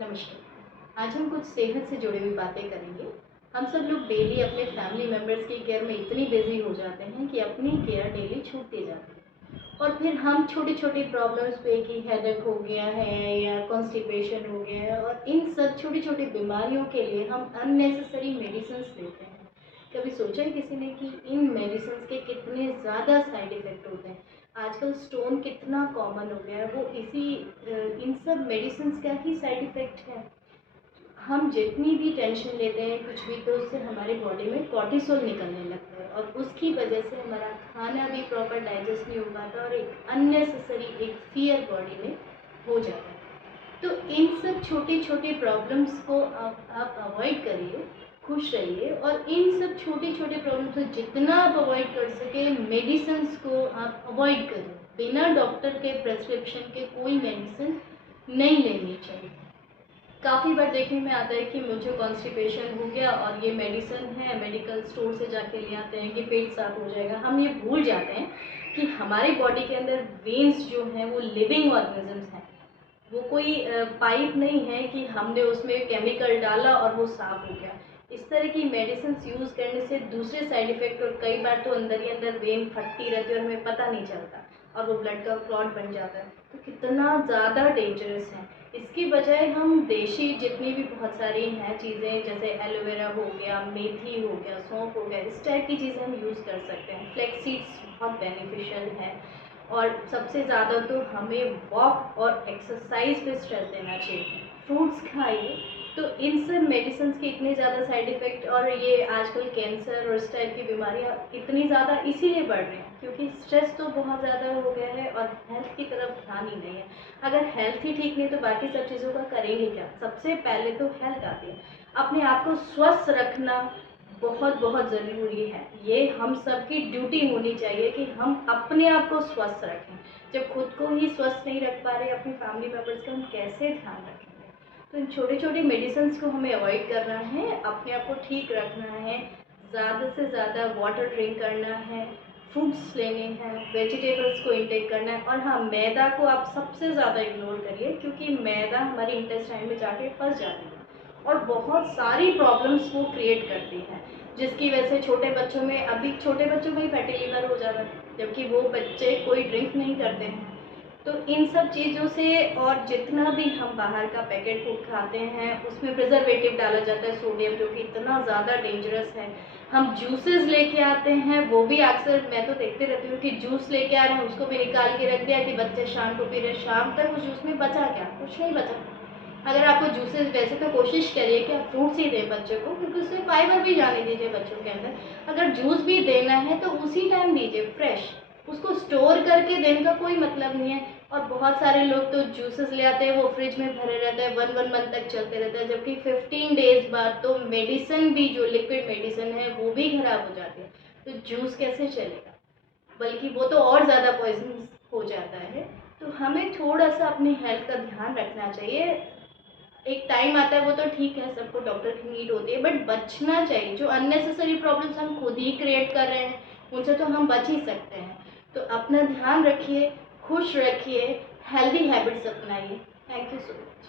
नमस्कार। आज हम कुछ सेहत से जुड़ी हुई बातें करेंगे। हम सब लोग डेली अपने फैमिली मेम्बर्स की केयर में इतनी बिजी हो जाते हैं कि अपनी केयर डेली छूटती जाती है और फिर हम छोटी छोटी प्रॉब्लम्स पे कि हेडेक हो गया है या कॉन्स्टिपेशन हो गया है और इन सब छोटी छोटी बीमारियों के लिए हम अननेसेसरी मेडिसिन लेते हैं। कभी सोचा है किसी ने कि इन मेडिसिन के कितने ज़्यादा साइड इफ़ेक्ट होते हैं। आजकल स्टोन कितना कॉमन हो गया है, वो इन सब मेडिसिन का ही साइड इफ़ेक्ट है। हम जितनी भी टेंशन लेते हैं कुछ भी, तो उससे हमारे बॉडी में कॉर्टिसोल निकलने लगता है और उसकी वजह से हमारा खाना भी प्रॉपर डाइजेस्ट नहीं हो पाता और एक अननेसेसरी एक फियर बॉडी में हो जाता है। तो इन सब छोटे छोटे प्रॉब्लम्स को आप अवॉइड करिए, खुश रहिए और इन सब छोटे छोटे प्रॉब्लम्स को जितना आप अवॉइड कर सके मेडिसिन्स को आप अवॉइड करें। बिना डॉक्टर के प्रेस्क्रिप्शन के कोई मेडिसिन नहीं लेनी चाहिए। काफ़ी बार देखने में आता है कि मुझे कॉन्स्टिपेशन हो गया और ये मेडिसिन है, मेडिकल स्टोर से जाके ले आते हैं कि पेट साफ हो जाएगा। हम ये भूल जाते हैं कि हमारी बॉडी के अंदर वेन्स जो हैं वो लिविंग ऑर्गेनिजम्स हैं। वो कोई पाइप नहीं है कि हमने उसमें केमिकल डाला और वो साफ हो गया। इस तरह की मेडिसिन यूज़ करने से दूसरे साइड इफ़ेक्ट, और कई बार तो अंदर ही अंदर वेन फटती रहती है और हमें पता नहीं चलता और वो ब्लड का क्लॉट बन जाता है। तो कितना ज़्यादा डेंजरस है। इसकी बजाय हम देशी जितनी भी बहुत सारी हैं चीज़ें, जैसे एलोवेरा हो गया, मेथी हो गया, सौंफ हो गया, इस टाइप की चीज़ें हम यूज़ कर सकते हैं। फ्लैक्स सीड्स बहुत बेनिफिशियल है और सबसे ज़्यादा तो हमें वॉक और एक्सरसाइज पे स्ट्रेस देना चाहिए। फ्रूट्स खाइए। तो इन सब मेडिसिन के इतने ज़्यादा साइड इफ़ेक्ट और ये आजकल कैंसर और इस टाइप की बीमारियाँ इतनी ज़्यादा इसीलिए बढ़ रही हैं क्योंकि स्ट्रेस तो बहुत ज़्यादा हो गया है और हेल्थ की तरफ ध्यान ही नहीं है। अगर हेल्थ ही ठीक नहीं तो बाकी सब चीज़ों का करेंगे क्या? सबसे पहले तो हेल्थ आती है। अपने आप को स्वस्थ रखना बहुत बहुत ज़रूरी है। ये हम सबकी ड्यूटी होनी चाहिए कि हम अपने आप को स्वस्थ रखें। जब खुद को ही स्वस्थ नहीं रख पा रहे अपनी फैमिली मेम्बर्स का हम कैसे ध्यान रखेंगे? तो इन छोटे छोटे मेडिसिन को हमें अवॉइड करना है, अपने आप को ठीक रखना है, ज़्यादा से ज़्यादा वाटर ड्रिंक करना है, फ्रूट्स लेने हैं, वेजिटेबल्स को इंटेक करना है। और हाँ, मैदा को आप सबसे ज़्यादा इग्नोर करिए क्योंकि मैदा हमारे इंटेस्टाइन में जाके फंस जाती है और बहुत सारी प्रॉब्लम्स को क्रिएट करती है, जिसकी वजह से छोटे बच्चों में, अभी छोटे बच्चों में ही फैटी लिवर हो जाता है जबकि वो बच्चे कोई ड्रिंक नहीं करते हैं। तो इन सब चीज़ों से, और जितना भी हम बाहर का पैकेट फूड खाते हैं उसमें प्रिजर्वेटिव डाला जाता है, सोडियम, जो कि इतना ज़्यादा डेंजरस है। हम जूसेस लेके आते हैं, वो भी अक्सर मैं तो देखते रहती हूँ कि जूस लेके आ रहे हैं उसको भी निकाल के रख दिया कि बच्चे शाम को पी रहे। शाम तक उस जूस में बचा क्या? कुछ नहीं बचा। अगर आपको जूसेस, वैसे तो कोशिश करिए कि आप फ्रूट्स ही दें बच्चों को क्योंकि उससे फाइबर भी जाने दीजिए बच्चों के अंदर। अगर जूस भी देना है तो उसी टाइम दीजिए फ्रेश, उसको स्टोर करके देने का कोई मतलब नहीं है। और बहुत सारे लोग तो जूसेस ले आते हैं, वो फ्रिज में भरे रहते हैं, वन वन मंथ तक चलते रहता है, जबकि 15 डेज बाद तो मेडिसिन भी, जो लिक्विड मेडिसिन है वो भी खराब हो जाती है। तो जूस कैसे चलेगा? बल्कि वो तो और ज़्यादा पॉइजन हो जाता है। तो हमें थोड़ा सा अपनी हेल्थ का ध्यान रखना चाहिए। एक टाइम आता है, वो तो ठीक है, सबको डॉक्टर की नीड होती है, बट बचना चाहिए। जो अननेसेसरी प्रॉब्लम्स हम खुद ही क्रिएट कर रहे हैं उनसे तो हम बच ही सकते हैं। तो अपना ध्यान रखिए, खुश रखिए, हेल्दी हैबिट्स अपनाइए। Thank you so much.